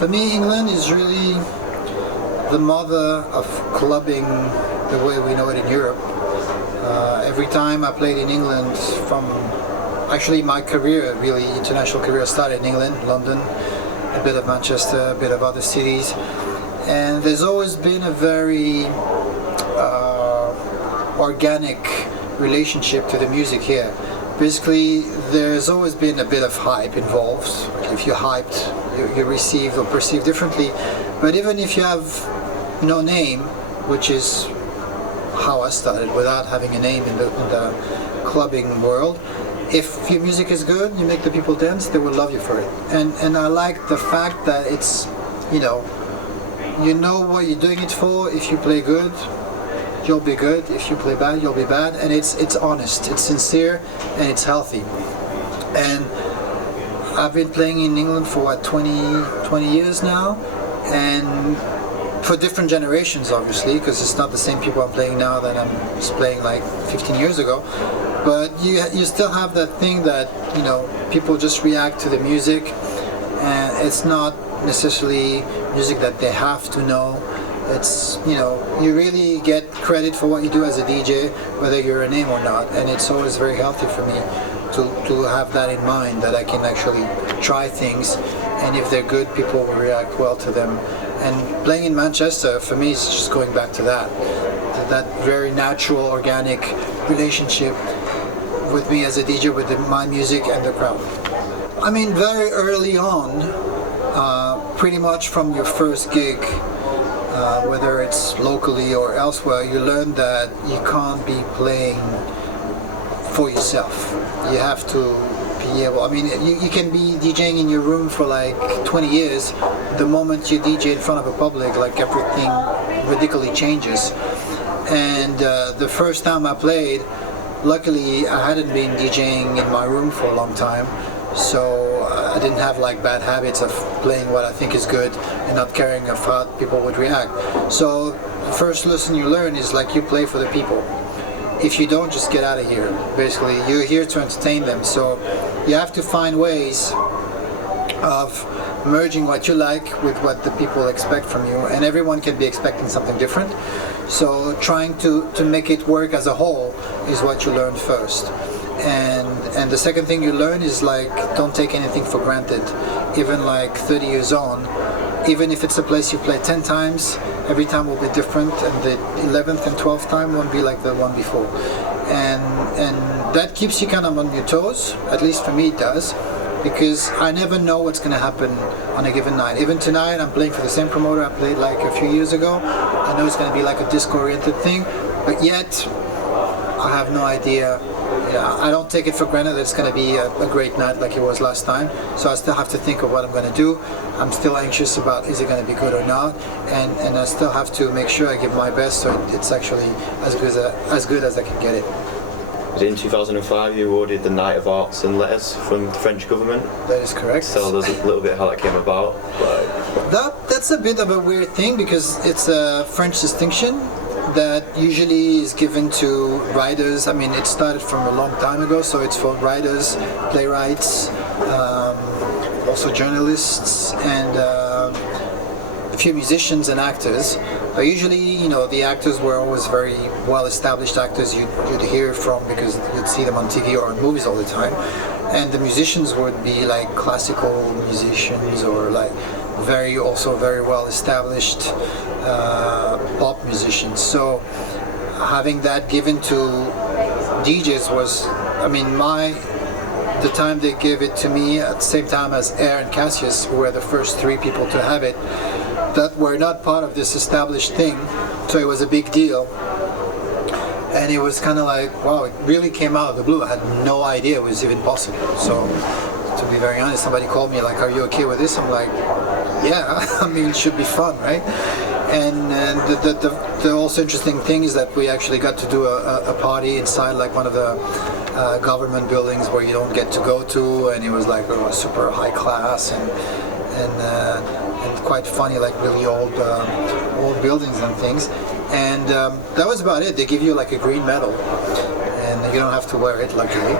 For me, England is really the mother of clubbing the way we know it in Europe. Every time I played in England, from actually my career, really international career, started in England, London, a bit of Manchester, a bit of other cities, and there's always been a very organic relationship to the music here. Basically, there's always been a bit of hype involved. If you're hyped, you're received or perceived differently. But even if you have no name, which is how I started, without having a name in the clubbing world, if your music is good, you make the people dance, they will love you for it. And I like the fact that it's, you know what you're doing it for. If you play good, you'll be good. If you play bad, you'll be bad. And it's honest, it's sincere, and it's healthy. And I've been playing in England for 20 years now, and for different generations, obviously, because it's not the same people I'm playing now that I was playing like 15 years ago. But you still have that thing that, people just react to the music, and it's not necessarily music that they have to know. It's, you really get credit for what you do as a DJ, whether you're a name or not, and it's always very healthy for me to have that in mind, that I can actually try things, and if they're good, people will react well to them. And playing in Manchester, for me, is just going back to that very natural, organic relationship with me as a DJ, with my music and the crowd. I mean, very early on, pretty much from your first gig, whether it's locally or elsewhere, you learn that you can't be playing for yourself. You have to be able, you can be DJing in your room for like 20 years. The moment you DJ in front of a public, like everything ridiculously changes. And the first time I played, luckily I hadn't been DJing in my room for a long time, so I didn't have like bad habits of playing what I think is good and not caring of how people would react. So the first lesson you learn is like, you play for the people. If you don't, just get out of here. Basically, you're here to entertain them. So you have to find ways of merging what you like with what the people expect from you, and everyone can be expecting something different. So trying to make it work as a whole is what you learn first. And the second thing you learn is like, don't take anything for granted. Even like 30 years on, even if it's a place you play 10 times, every time will be different, and the 11th and 12th time won't be like the one before. And that keeps you kind of on your toes, at least for me it does, because I never know what's going to happen on a given night. Even tonight, I'm playing for the same promoter I played like a few years ago. I know it's going to be like a disco-oriented thing, but yet I have no idea. I don't take it for granted that it's going to be a great night like it was last time. So I still have to think of what I'm going to do. I'm still anxious about, is it going to be good or not, and I still have to make sure I give my best so it's actually as good as I can get it. In 2005 you awarded the Knight of Arts and Letters from the French government. That is correct. Tell us a little bit how that came about. That's a bit of a weird thing, because it's a French distinction that usually is given to writers. It started from a long time ago, so it's for writers, playwrights, also journalists, and a few musicians and actors. But usually, the actors were always very well-established actors you'd hear from, because you'd see them on TV or on movies all the time. And the musicians would be like classical musicians, or like very well-established pop musicians. So having that given to DJs was, the time they gave it to me at the same time as Air and Cassius were the first three people to have it that were not part of this established thing, so it was a big deal. And it was kind of like, wow, it really came out of the blue. I had no idea it was even possible. So to be very honest, somebody called me like, are you okay with this? I'm like, yeah, it should be fun, right? And the also interesting thing is that we actually got to do a party inside like one of the government buildings where you don't get to go to, and it was like super high class and quite funny, like really old buildings and things. And that was about it. They give you like a green medal, and you don't have to wear it, luckily.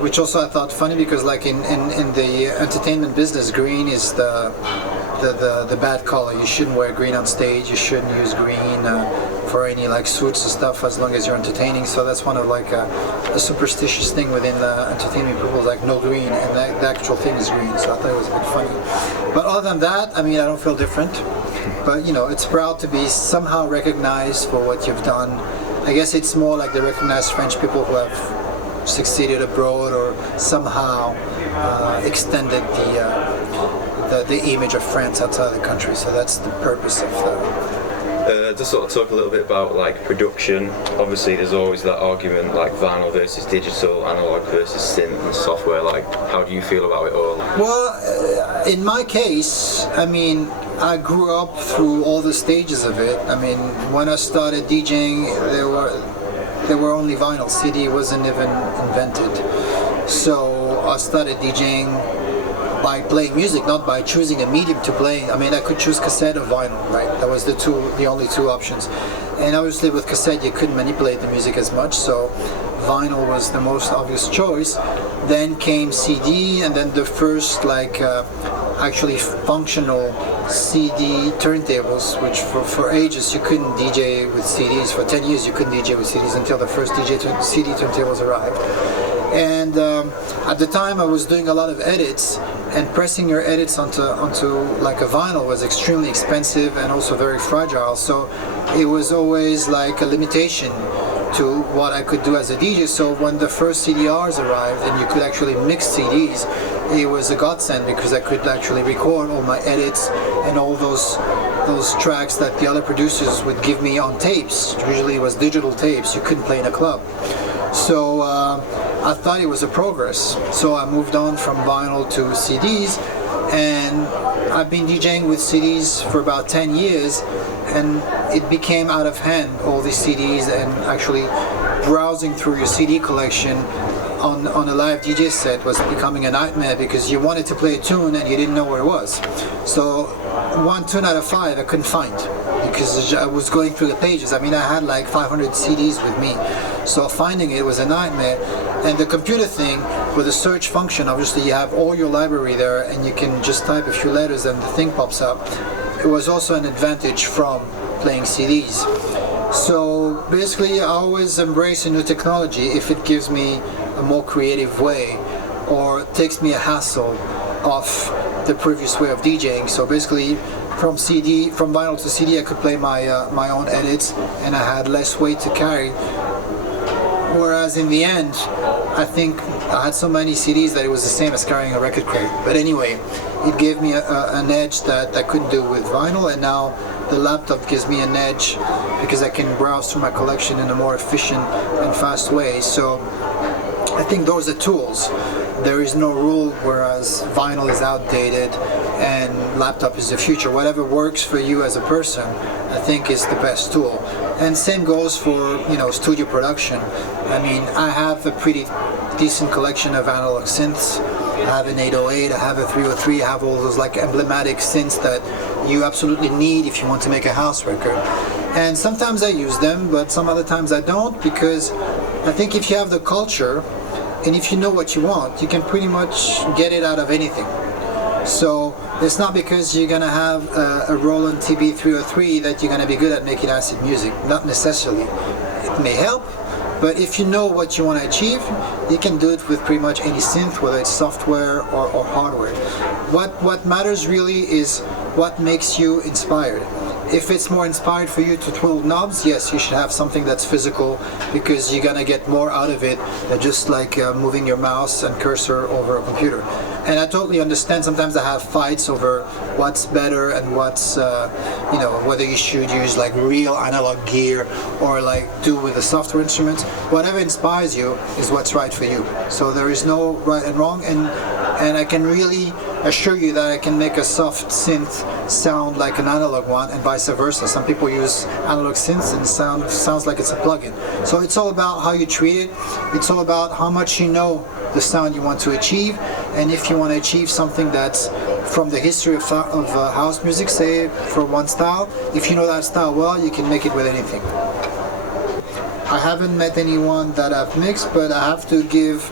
which also I thought funny because like in the entertainment business, green is the bad color. You shouldn't wear green on stage. You shouldn't use green for any like suits and stuff as long as you're entertaining. So that's one of like a superstitious thing within the entertainment people, like no green, and the actual thing is green. So I thought it was a bit funny. But other than that, I mean, I don't feel different. But you know, it's proud to be somehow recognized for what you've done. I guess it's more like they recognize French people who have succeeded abroad or somehow extended the image of France outside the country. So that's the purpose of just sort of talk a little bit about like production. Obviously there's always that argument like vinyl versus digital, analog versus synth and software. Like, how do you feel about it all? Well, in my case, I mean, I grew up through all the stages of it. I mean, when I started DJing, there were only vinyl. CD wasn't even invented. So I started DJing by playing music, not by choosing a medium to play. I mean, I could choose cassette or vinyl, right? That was the only two options. And obviously with cassette you couldn't manipulate the music as much, so vinyl was the most obvious choice. Then came CD, and then the first like actually functional CD turntables, which for ages you couldn't DJ with CDs. For 10 years you couldn't DJ with CDs until the first CD turntables arrived. And at the time I was doing a lot of edits, and pressing your edits onto like a vinyl was extremely expensive and also very fragile, so it was always like a limitation to what I could do as a DJ. So when the first CDRs arrived and you could actually mix CDs, it was a godsend because I could actually record all my edits and all those tracks that the other producers would give me on tapes. Usually it was digital tapes, you couldn't play in a club. So I thought it was a progress. So I moved on from vinyl to CDs, and I've been DJing with CDs for about 10 years, and it became out of hand, all these CDs, and actually browsing through your CD collection on a live DJ set was becoming a nightmare because you wanted to play a tune and you didn't know where it was. So one tune out of 5 I couldn't find because I was going through the pages. I mean, I had like 500 CDs with me, so finding it was a nightmare. And the computer thing with the search function, obviously you have all your library there and you can just type a few letters and the thing pops up. It was also an advantage from playing CDs. So basically I always embrace a new technology if it gives me a more creative way or takes me a hassle off the previous way of DJing. So basically from vinyl to CD I could play my own edits and I had less weight to carry. Whereas in the end, I think I had so many CDs that it was the same as carrying a record crate. But anyway, it gave me an edge that I couldn't do with vinyl, and now the laptop gives me an edge because I can browse through my collection in a more efficient and fast way. So I think those are tools. There is no rule, whereas vinyl is outdated and laptop is the future. Whatever works for you as a person, I think is the best tool. And same goes for, you know, studio production. I mean, I have a pretty decent collection of analog synths. I have an 808, I have a 303, I have all those like emblematic synths that you absolutely need if you want to make a house record. And sometimes I use them, but some other times I don't, because I think if you have the culture and if you know what you want, you can pretty much get it out of anything. So it's not because you're gonna have a Roland TB303 that you're gonna be good at making acid music. Not necessarily. It may help, but if you know what you want to achieve, you can do it with pretty much any synth, whether it's software or hardware. What matters really is what makes you inspired. If it's more inspired for you to twiddle knobs, yes, you should have something that's physical because you're gonna get more out of it than just like moving your mouse and cursor over a computer. And I totally understand sometimes I have fights over what's better and what's, you know, whether you should use like real analog gear or like do with the software instruments. Whatever inspires you is what's right for you. So there is no right and wrong, and I can really assure you that I can make a soft synth sound like an analog one and vice versa. Some people use analog synths and it sounds like it's a plugin. So it's all about how you treat it. It's all about how much you know the sound you want to achieve, and if you want to achieve something that's from the history of house music, say for one style, if you know that style well, you can make it with anything. I haven't met anyone that I've mixed, but I have to give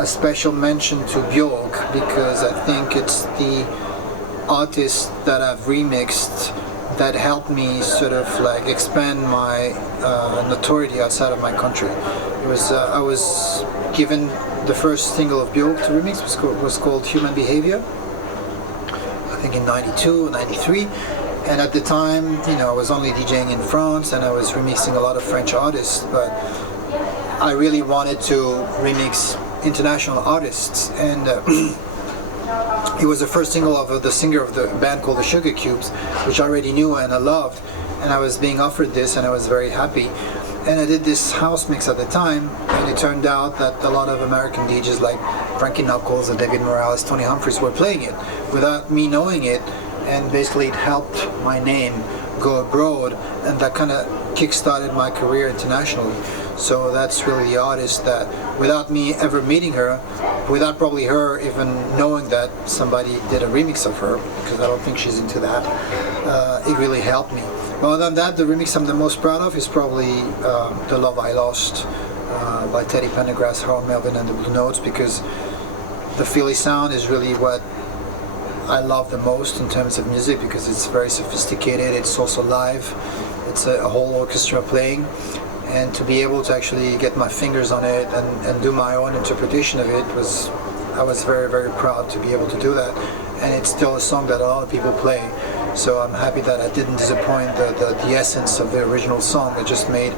a special mention to Bjork, because I think it's the artist that I've remixed that helped me sort of like expand my notoriety outside of my country. It was I was given the first single of Bjork to remix was called Human Behavior, I think in 92 or 93. And at the time, I was only DJing in France and I was remixing a lot of French artists, but I really wanted to remix international artists, and it was the first single of the singer of the band called the Sugar Cubes, which I already knew and I loved, and I was being offered this and I was very happy. And I did this house mix at the time, and it turned out that a lot of American DJs like Frankie Knuckles and David Morales, Tony Humphries were playing it without me knowing it, and basically it helped my name go abroad, and that kind of kick-started my career internationally. So that's really the artist that, without me ever meeting her, without probably her even knowing that somebody did a remix of her, because I don't think she's into that, it really helped me. But other than that, the remix I'm the most proud of is probably The Love I Lost by Teddy Pendergrass, Harold Melvin and the Blue Notes, because the Philly sound is really what I love the most in terms of music, because it's very sophisticated, it's also live, it's a whole orchestra playing, and to be able to actually get my fingers on it and do my own interpretation of it I was very, very proud to be able to do that. And it's still a song that a lot of people play, so I'm happy that I didn't disappoint the essence of the original song. I just made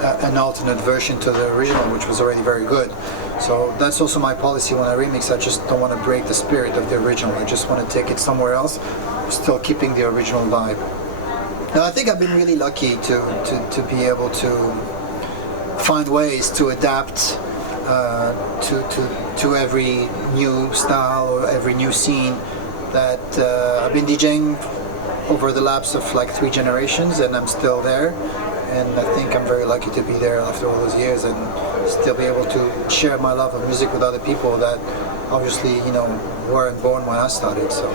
an alternate version to the original, which was already very good. So that's also my policy when I remix. I just don't want to break the spirit of the original. I just want to take it somewhere else, still keeping the original vibe. Now I think I've been really lucky to be able to find ways to adapt to every new style or every new scene that I've been DJing over the lapse of like 3 generations, and I'm still there, and I think I'm very lucky to be there after all those years and still be able to share my love of music with other people that obviously weren't born when I started. So